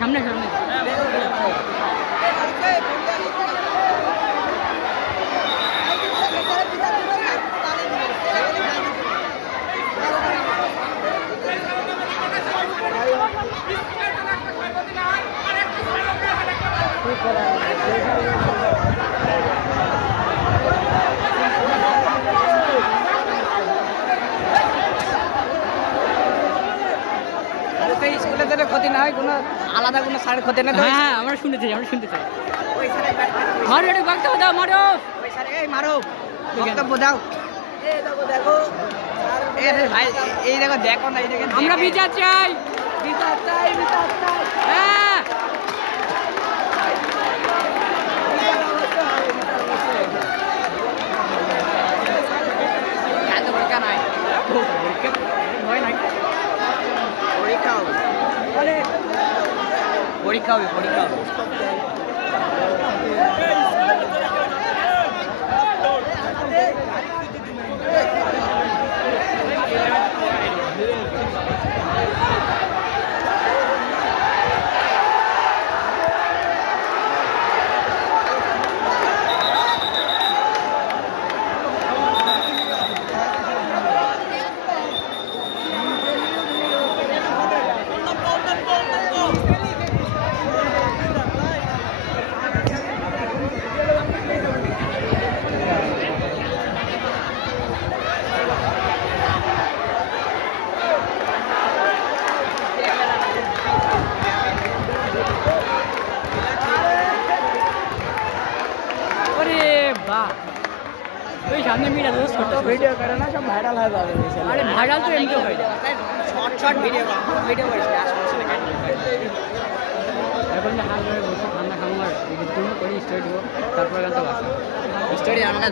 সামনে সামনে স্কুলের ক্ষতি না হয় কোনো আলাদা কোনো স্যারের ক্ষতি না। হ্যাঁ আমরা শুনতে চাই মারো এটা বক্তব্য দাও মারো এই মারো বক্তব্য দাও। দেখো ভাই এই দেখো দেখো না এই দেখেন আমরা বিচার চাই বিচার চাই বিচার চাই। হ্যাঁ পরীক্ষা নাই ভয় নাই পরীক্ষা হবে পরীক্ষা হবে পরীক্ষা হবে। ওই সামনে মিডিয়া রোজ করতে ভিডিও করে না সব ভাইরাল হয়ে যাবে। আরে ভাইরাল তো এমনি হয় শর্ট ভিডিও ভিডিও করিস না আসলে এখন হাল ধরে বসে ঠান্ডা খাবো আর করি স্টোরি দিব তারপরে গান তো বাসা স্টোরি আমরা